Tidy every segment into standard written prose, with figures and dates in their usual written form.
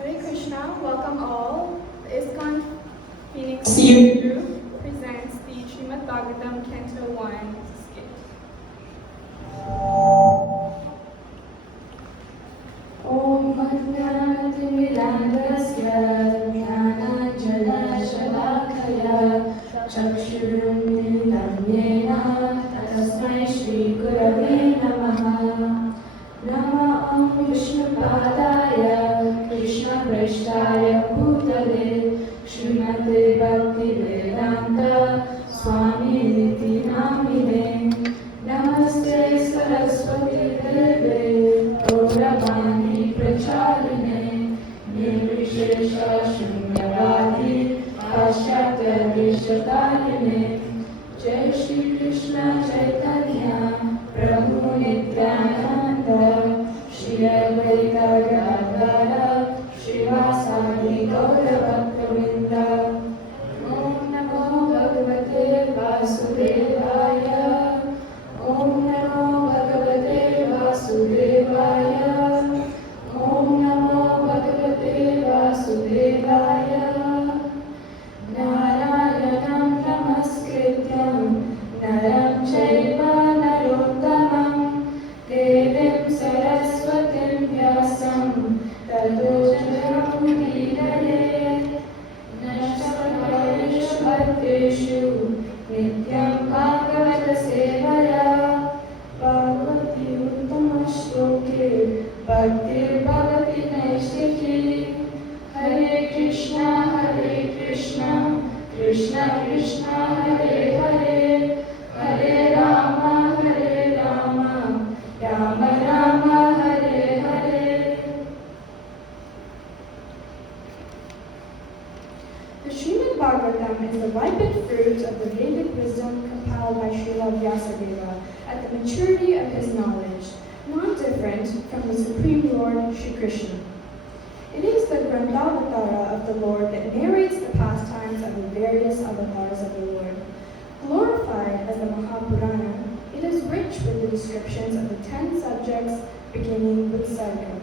Hare Krishna, welcome all. The ISKCON Phoenix group presents the Srimad Bhagavatam Canto 1 skit. Om Ajnanatimidandasya Jnananjana-shalakaya Chakshurunmilitam Yena Tasmai Shri Gurave Namaha. Namo Vishnupadaya Krishna Prasthaya Bhutale Srimate Bhaktivedanta Swami Niti Namine. Namaste Saraswati Deve Gauravani Pracharine Nirvishesha Shunyavadi Paschatya Deshatarine. Jai Shri Krishna Chaitanya Prabhu Nityananda Shri Advaita Gadadhara Srivasadi Gaurabhaktavinda. Om Namo Bhagavate Vasudevaya. Om Namo Bhagavate Vasudevaya. Om Namo Bhagavate Vasudevaya. Narayanam Namaskrityam Naram Chaiva Narottamam Devim Saraswatim Vyasam Tato Jayamudiraye. Nashtakayeshu Bhakteshu Nityam Bhagavata Sevaya. Bhagavati Uttama Shloke Bhaktir Bhavati Naistiki. Hare Krishna Krishna Krishna Hare Hare Hare Rama Rama Rama Hare Hare. The Srimad Bhagavatam is the ripened fruit of the Vedic wisdom compiled by Srila Vyasadeva at the maturity of his knowledge, not different from the Supreme Lord Sri Krishna. It is the Grantavatara of the Lord that narrates the pastimes of the various avatars of the Lord. Glorified as the Mahapurana, it is rich with the descriptions of the 10 subjects beginning with Sarga.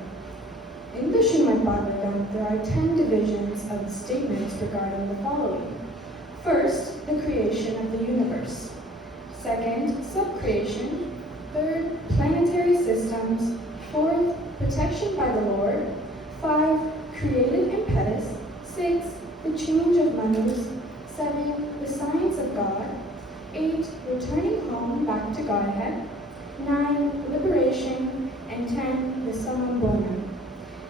In the Srimad Bhagavatam, there are 10 divisions of the statements regarding the following. First, the creation of the universe. Second, subcreation. Third, planetary systems. Fourth, protection by the Lord. 5, creative impetus. 6, the change of manus. 7, the science of God. 8, returning home back to Godhead. 9, liberation. And 10, the summum bonum.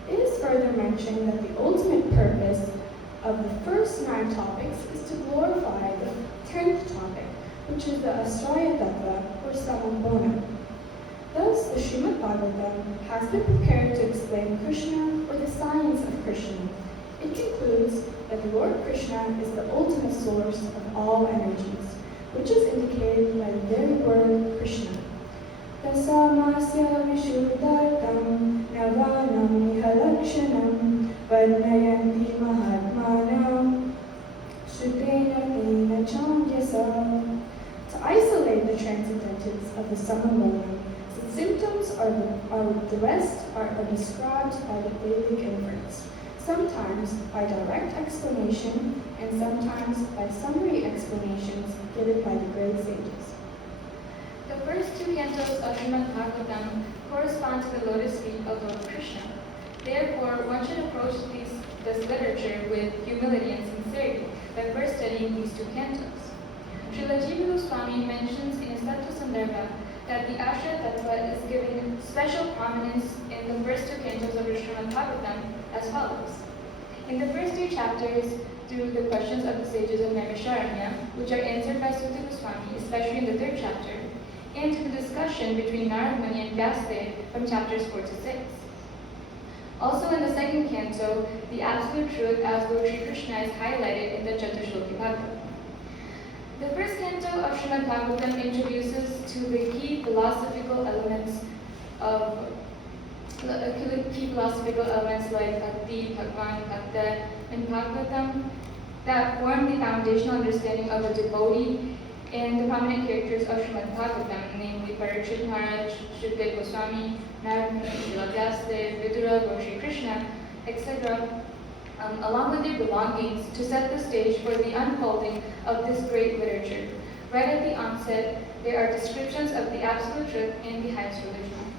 It is further mentioned that the ultimate purpose of the first 9 topics is to glorify the 10th topic, which is the Asraya Tattva or summum bonum. Thus, the Srimad Bhagavatam has been prepared to explain Krishna or the science of Krishna. It concludes that Lord Krishna is the ultimate source of all energies, which is indicated by the very word Krishna. Tasamasya vishuddhartam navanam nihalakshanam varnayanti mahatmanam shrutena tena chandhyasa. To isolate the transcendentals of the summum bonum, the symptoms the rest are described by the Vedic inference, sometimes by direct explanation and sometimes by summary explanations given by the great sages. The first 2 cantos of Srimad Bhagavatam correspond to the lotus feet of Lord Krishna. Therefore, one should approach this literature with humility and sincerity by first studying these 2 cantos. Srila Jiva Goswami mentions in his Tattva Sandarbha that the Ashraya Tattva is given special prominence in the first 2 cantos of Srimad Bhagavatam as follows. In the first 2 chapters, to the questions of the sages of Naimisharanya, which are answered by Suta Goswami, especially in the 3rd chapter, and to the discussion between Narad Muni and Vyasadeva from chapters 4 to 6. Also in the 2nd canto, the absolute truth as Lord Sri Krishna is highlighted in the Chatushloki Bhagavatam. The first canto of Srimad Bhagavatam introduces to the key philosophical elements like Bhakti, Bhagwan, Bhakta, and Bhagavatam that form the foundational understanding of a devotee and the prominent characters of Srimad Bhagavatam, namely Parikshit Maharaj, Shukdev Goswami, Narad Muni, Srila Vyasadeva, Vidura, Lord Sri Krishna, etc., along with their belongings, to set the stage for the unfolding of this great literature. Right at the onset, there are descriptions of the absolute truth in the highest religion.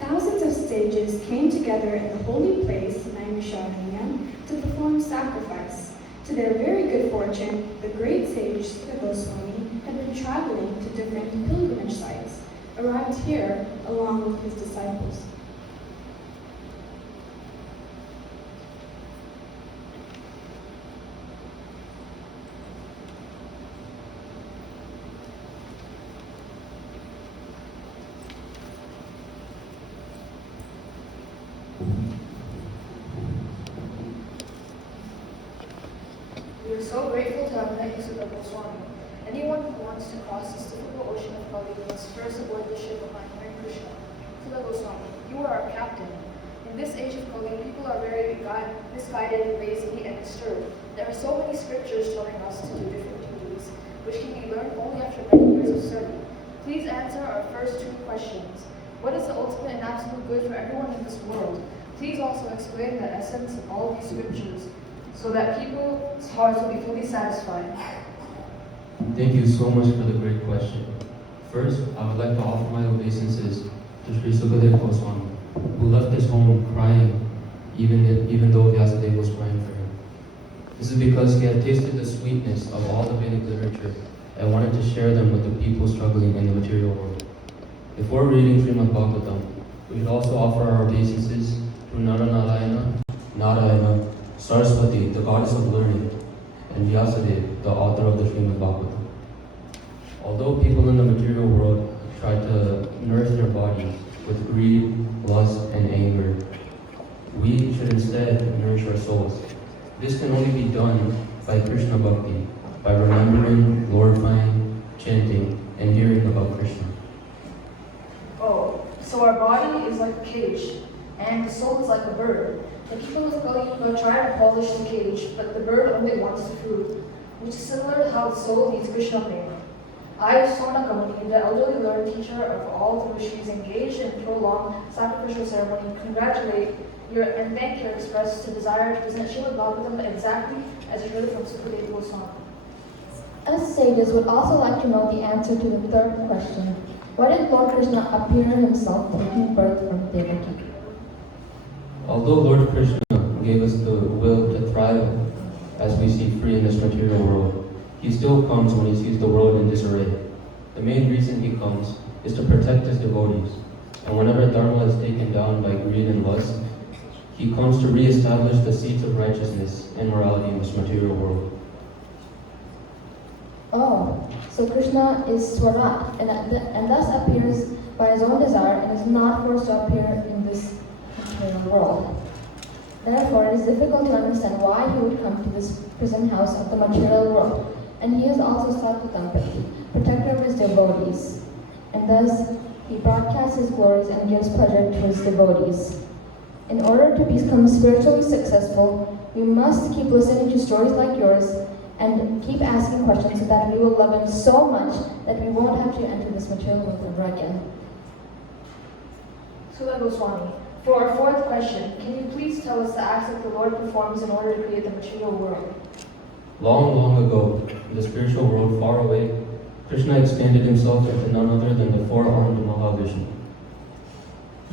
Thousands of sages came together in the holy place, Naimisharanya, to perform sacrifice. To their very good fortune, the great sage Sri Goswami had been traveling to different pilgrimage sites, arrived here along with his disciples. We are so grateful to have met you, Sri Goswami. Anyone who wants to cross this difficult ocean of Kali must first aboard the ship of my Hare Krishna. Sri Goswami, you are our captain. In this age of Kali, people are very misguided, lazy, and disturbed. There are so many scriptures telling us to do different duties, which can be learned only after many years of study. Please answer our first two questions. What is the ultimate and absolute good for everyone in this world? Please also explain the essence of all these scriptures, so that people's hearts will be fully satisfied. Thank you so much for the great question. First, I would like to offer my obeisances to Sri Sukadeva Goswami, who left his home crying, even though Vyasadeva was crying for him. This is because he had tasted the sweetness of all the Vedic literature and wanted to share them with the people struggling in the material world. Before reading Srimad Bhagavatam, we should also offer our obeisances to Narayana, Saraswati, the goddess of learning, and Vyasadeva, the author of the Srimad Bhagavatam. Although people in the material world try to nourish their bodies with greed, lust, and anger, we should instead nourish our souls. This can only be done by Krishna Bhakti, by remembering, glorifying, chanting, and hearing about Krishna. Oh, so our body is like a cage, and the soul is like a bird. The people of Kali Yuga try to polish the cage, but the bird only wants the fruit, which is similar to how the soul needs Krishna prema. I, Sona Kamani, the elderly learned teacher of all the rishis engaged in prolonged sacrificial ceremony, congratulate you and thank your express to desire to present Srimad Bhagavatam exactly as you heard it from Sukadeva Goswami. Us sages would also like to know the answer to the third question. Why did Lord Krishna appear himself taking birth from Devaki? Although Lord Krishna gave us the will to thrive as we see free in this material world, he still comes when he sees the world in disarray. The main reason he comes is to protect his devotees, and whenever dharma is taken down by greed and lust, he comes to re-establish the seeds of righteousness and morality in this material world. Oh, so Krishna is Swarat and thus appears by his own desire and is not forced to appear in this material world. Therefore, it is difficult to understand why he would come to this prison house of the material world. And he is also Sarvadampati, protector of his devotees. And thus, he broadcasts his glories and gives pleasure to his devotees. In order to become spiritually successful, we must keep listening to stories like yours and keep asking questions so that we will love him so much that we won't have to enter this material world ever again. Sula Goswami, for our fourth question, can you please tell us the acts that the Lord performs in order to create the material world? Long, long ago, in the spiritual world far away, Krishna expanded himself into none other than the four-armed Mahavishnu.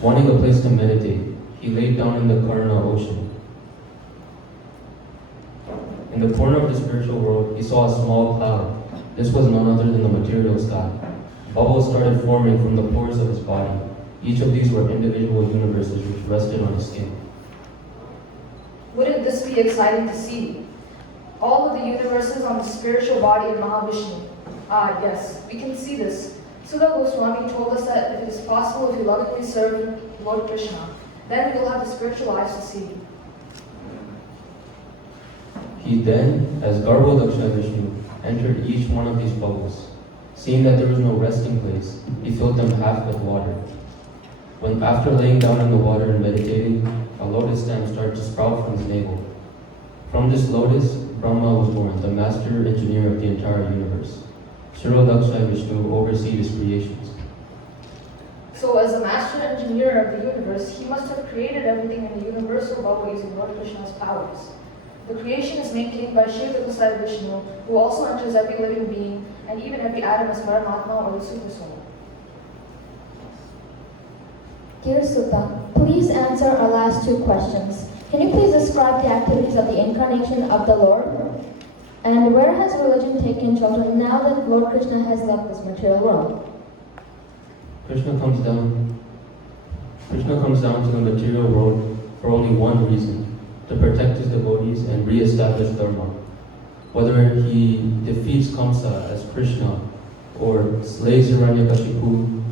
Wanting a place to meditate, he laid down in the Karna ocean. In the corner of the spiritual world, he saw a small cloud. This was none other than the material sky. Bubbles started forming from the pores of his body. Each of these were individual universes which rested on his skin. Wouldn't this be exciting to see? All of the universes on the spiritual body of Mahavishnu. Ah, yes, we can see this. Sula Goswami told us that if it is possible if we lovingly serve Lord Krishna, then we will have the spiritual eyes to see. He then, as Garbhodakshaya Vishnu, entered each one of these bubbles. Seeing that there was no resting place, he filled them half with water. When after laying down in the water and meditating, a lotus stem started to sprout from his navel. From this lotus, Brahma was born, the master engineer of the entire universe. Shirodakshaya Vishnu oversees his creations. So as the master engineer of the universe, he must have created everything in the universal bubble using Lord Krishna's powers. The creation is maintained by Shiva Gosai Vishnu, who also enters every living being, and even every atom is Paramatma or the Super Soul. Dear Sutta, please answer our last two questions. Can you please describe the activities of the incarnation of the Lord? And where has religion taken children now that Lord Krishna has left this material world? Krishna comes down to the material world for only one reason, to protect his devotees and re-establish Dharma. Whether he defeats Kamsa as Krishna, or slays Hiranyakashipu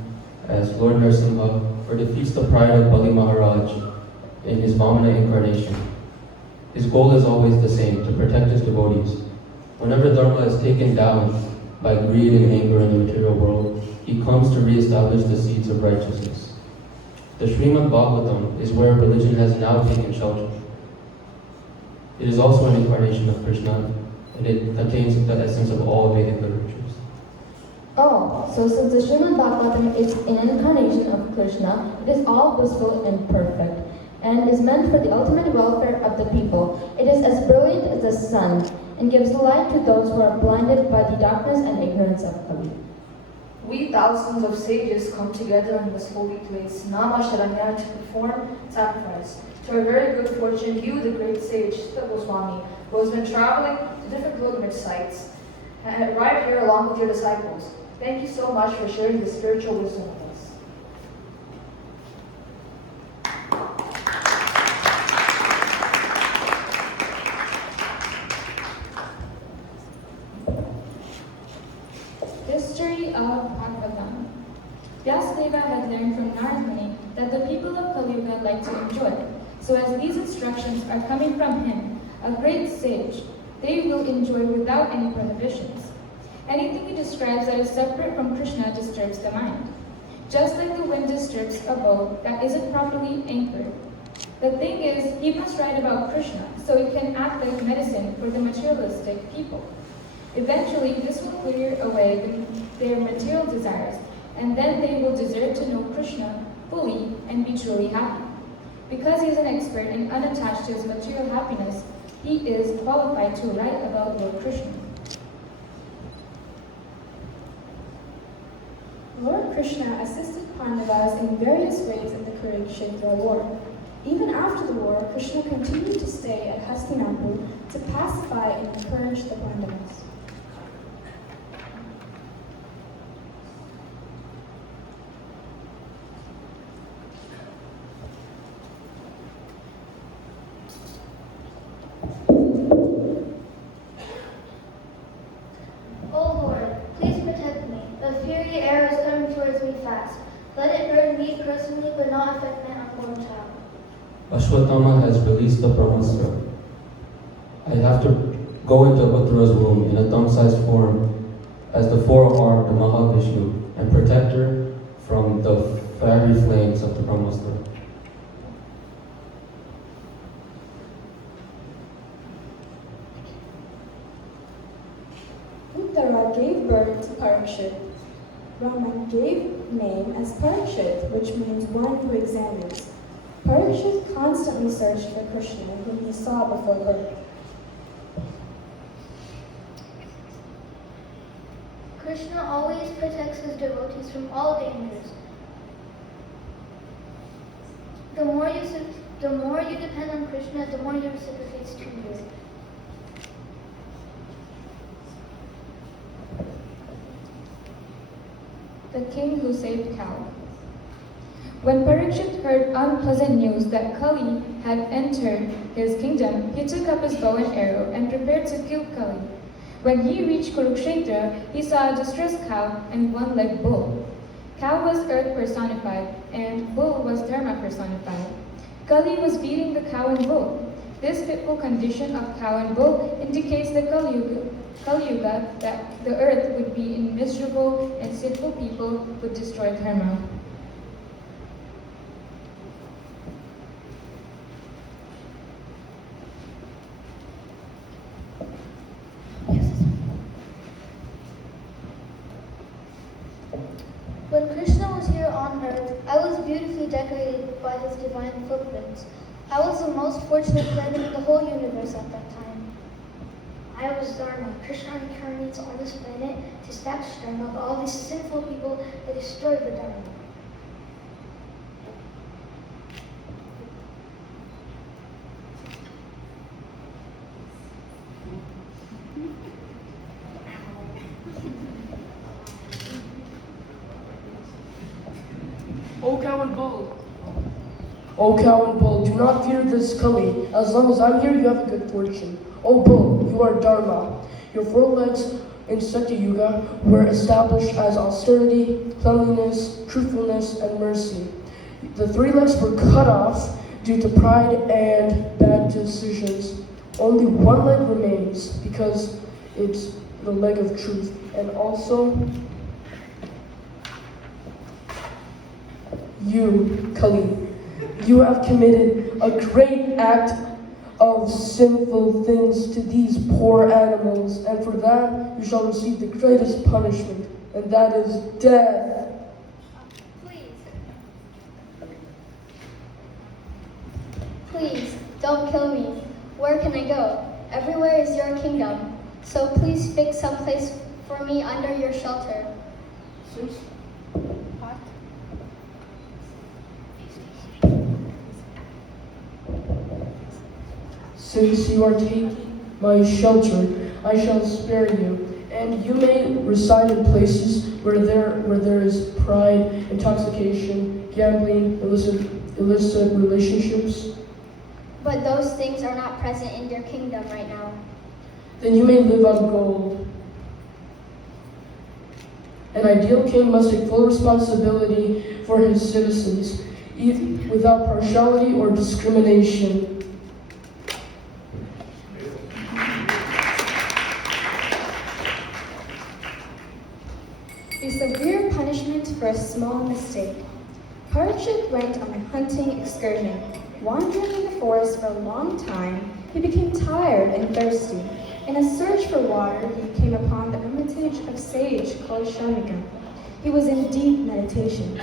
as Lord Narasimha, or defeats the pride of Bali Maharaj in his Vamana incarnation. His goal is always the same, to protect his devotees. Whenever Dharma is taken down by greed and anger in the material world, he comes to re-establish the seeds of righteousness. The Srimad Bhagavatam is where religion has now taken shelter. It is also an incarnation of Krishna, and it contains the essence of all Vedic literatures. Oh, so since the Srimad Bhagavatam is an incarnation of Krishna, it is all blissful and perfect, and is meant for the ultimate welfare of the people. It is as brilliant as the sun, and gives light to those who are blinded by the darkness and ignorance of Kali. We thousands of sages come together in this holy place, Nama Sharanya, to perform sacrifice. To our very good fortune, you, the great sage, Sutta Goswami, who has been traveling to different pilgrimage sites, and arrived here along with your disciples. Thank you so much for sharing this spiritual wisdom with us. History of Bhagavatam. Vyasadeva had learned from Narad Muni that the people of Kali Yuga like to enjoy. So as these instructions are coming from him, a great sage, they will enjoy without any prohibitions. Anything he describes that is separate from Krishna disturbs the mind. Just like the wind disturbs a boat that isn't properly anchored. The thing is, he must write about Krishna so it can act like medicine for the materialistic people. Eventually, this will clear away their material desires, and then they will deserve to know Krishna fully and be truly happy. Because he is an expert and unattached to his material happiness, he is qualified to write about Lord Krishna. Lord Krishna assisted Pandavas in various ways in the Kurukshetra war. Even after the war, Krishna continued to stay at Hastinapur to pacify and encourage the Pandavas. O Lord, please protect me. The fiery arrow is coming towards me fast. Let it burn me personally, but not affect my unborn child. Ashwatthama has released the Brahmastra. I have to go into Uttara's womb in a thumb-sized form as the four-armed Mahavishnu and protect her from the fiery flames of the Brahmastra. Uttara gave birth to Parikshit. Brahma gave name as Parikshit, which means one who examines. Parikshit constantly searched for Krishna, whom he saw before birth. Krishna always protects his devotees from all dangers. The more you depend on Krishna, the more he reciprocates to you. The king who saved cow. When Parikshit heard unpleasant news that Kali had entered his kingdom, he took up his bow and arrow and prepared to kill Kali. When he reached Kurukshetra, he saw a distressed cow and one-legged bull. Cow was earth personified, and bull was dharma personified. Kali was beating the cow and bull. This fitful condition of cow and bull indicates the Kali Yuga, that the earth would be in miserable and sinful people would destroy dharma. When Krishna was here on earth, beautifully decorated by his divine footprints. I was the most fortunate planet in the whole universe at that time. I was Dharma. Krishna incarnates on this planet to stop Dharma, but all these sinful people that destroyed the Dharma. O cow and bull. O cow and bull, do not fear this Kali. As long as I'm here, you have a good fortune. O bull, you are Dharma. Your 4 legs in Satya Yuga were established as austerity, cleanliness, truthfulness, and mercy. The 3 legs were cut off due to pride and bad decisions. Only 1 leg remains because it's the leg of truth. And also, you, Kali, you have committed a great act of sinful things to these poor animals, and for that you shall receive the greatest punishment, and that is death. Please, don't kill me. Where can I go? Everywhere is your kingdom. So please fix some place for me under your shelter. Since you are taking my shelter, I shall spare you, and you may reside in places where there is pride, intoxication, gambling, illicit relationships. But those things are not present in your kingdom right now. Then you may live on gold. An ideal king must take full responsibility for his citizens, without partiality or discrimination. A severe punishment for a small mistake. Parikshit went on a hunting excursion. Wandering in the forest for a long time, he became tired and thirsty. In a search for water, he came upon the hermitage of sage called Shamika. He was in deep meditation.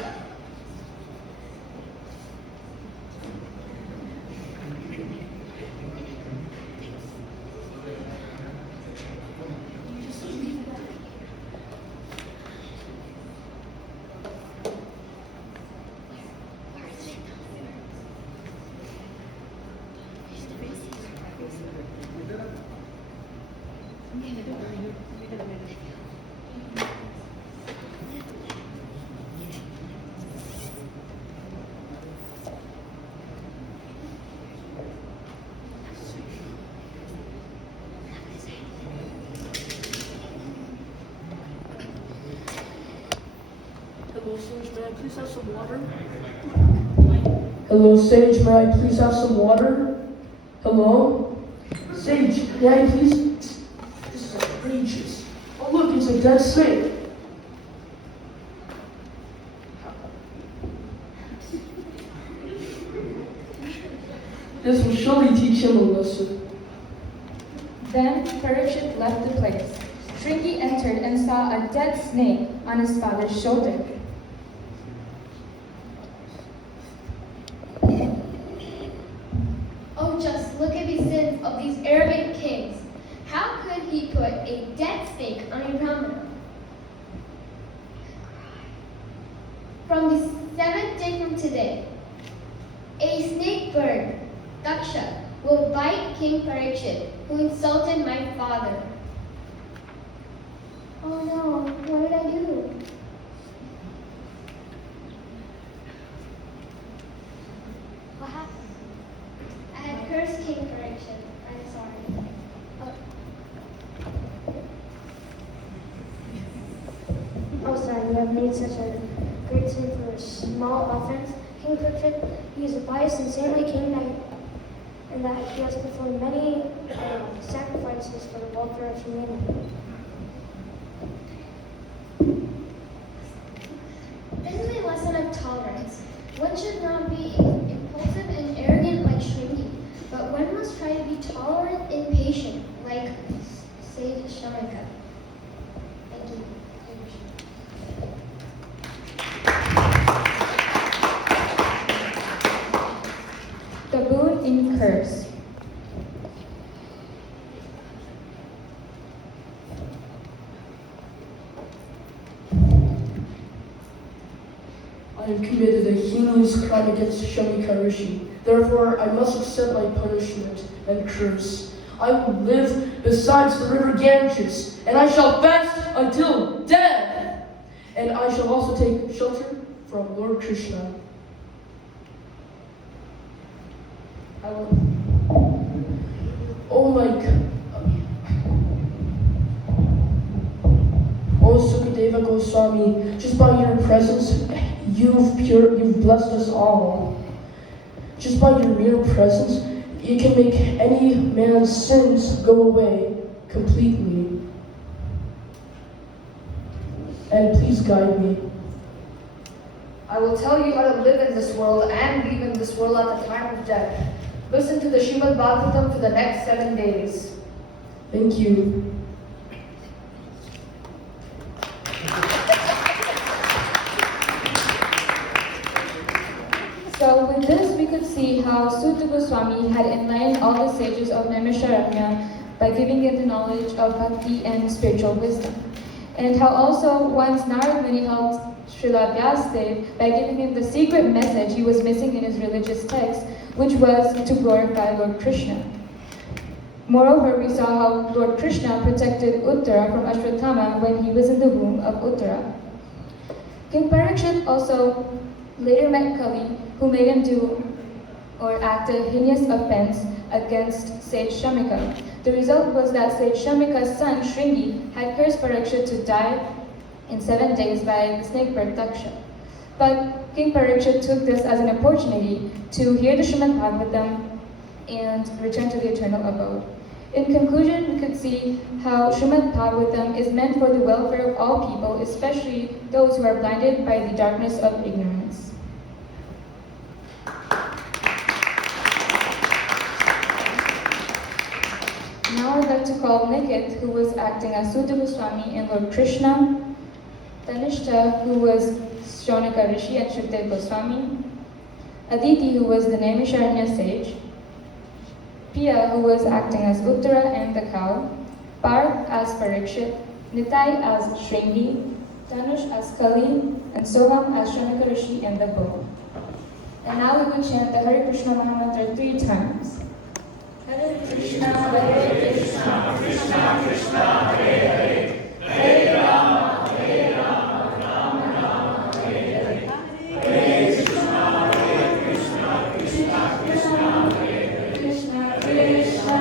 Hello, Sage, may I please have some water? Hello, Sage, may I please have some water? Hello? Sage, may I please? This is outrageous. Oh, look, it's a dead snake. This will surely teach him a lesson. Then Parikshit left the place. Shringi entered and saw a dead snake on his father's shoulder. Oh, just look at the sins of these arrogant kings. How could he put a dead snake on a Brahmana? From the 7th day from today, a snake bird, Daksha, will bite King Parikshit, who insulted my father. Oh no, what did I do? What happened? I had cursed King Parikshit. I'm sorry. Oh, son, you have made such a great sin for a small offense. King Parikshit, he is a pious and saintly king and that he has performed many sacrifices for the welfare of humanity. This is a lesson of tolerance. One should not be impulsive and arrogant like Shringi, but one must try to be tolerant and patient like Sage Shamika. Thank you. in curse. I have committed a heinous crime against Shamika Rishi. Therefore, I must accept my punishment and curse. I will live beside the river Ganges, and I shall fast until death. And I shall also take shelter from Lord Krishna. I will. Oh my God. Oh Sukadeva Goswami, just by your presence, you've blessed us all. Just by your mere presence, you can make any man's sins go away completely. And please guide me. I will tell you how to live in this world and leave in this world at the time of death. Listen to the Srimad Bhagavatam for the next 7 days. Thank you. So with this, we could see how Sutta Goswami had enlightened all the sages of Naimisharanya by giving them the knowledge of bhakti and spiritual wisdom. And how also once Narad Muni helped Srila Vyasadeva by giving him the secret message he was missing in his religious text, which was to glorify Lord Krishna. Moreover, we saw how Lord Krishna protected Uttara from Ashwatthama when he was in the womb of Uttara. King Parikshit also later met Kali, who made him do or act a heinous offense against sage Shamika. The result was that sage Shamika's son Shringi had cursed Parikshit to die in 7 days by the snake bird Daksha. But King Parikshit took this as an opportunity to hear the Srimad Bhagavatam and return to the eternal abode. In conclusion, we could see how Srimad Bhagavatam is meant for the welfare of all people, especially those who are blinded by the darkness of ignorance. Now I'd like to call Nikit, who was acting as Sutta Goswami and Lord Krishna, Tanishta, who was Shaunaka Rishi and Shukdev Goswami, Aditi, who was the Naimisharanya sage, Pia, who was acting as Uttara and the cow, Parth as Parikshit, Nitai as Shringi, Tanush as Kali, and Soham as Shaunaka Rishi and the bull. And now we will chant the Hare Krishna Mahamantra 3 times. Hare Krishna, Krishna Krishna, Hare Hare, Hare Rama, Hare Rama, Rama Rama, Hare Hare. Hare Krishna, Krishna Krishna, Hare Hare, Krishna Krishna,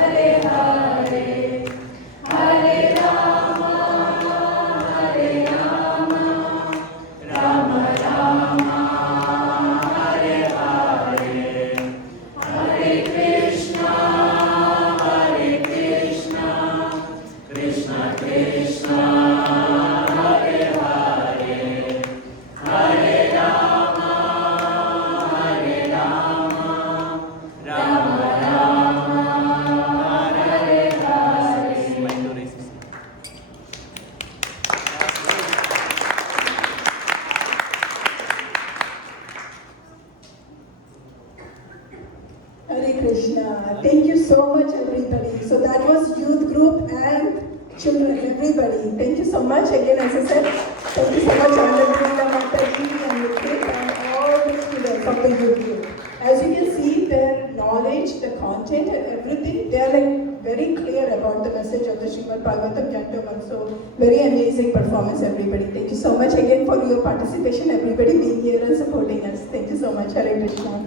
Hare Hare, Hare Rama, Hare Rama, Rama Rama, Hare Hare. Hare Krishna, Krishna Krishna, Hare Hare, Hare Rama, Rama Rama, Hare Hare. Hare Krishna. Thank you so much, everybody. So that was youth group and children, everybody. Thank you so much. Again, as I said, thank you so much, Anandrina Mataji and Nikit and all the students of the youth group. As you can see, their knowledge, the content and everything, they are like very clear about the message of the Srimad Bhagavatam Canto 1. So very amazing performance, everybody. Thank you so much again for your participation, everybody being here and supporting us. Thank you so much. Hare Krishna.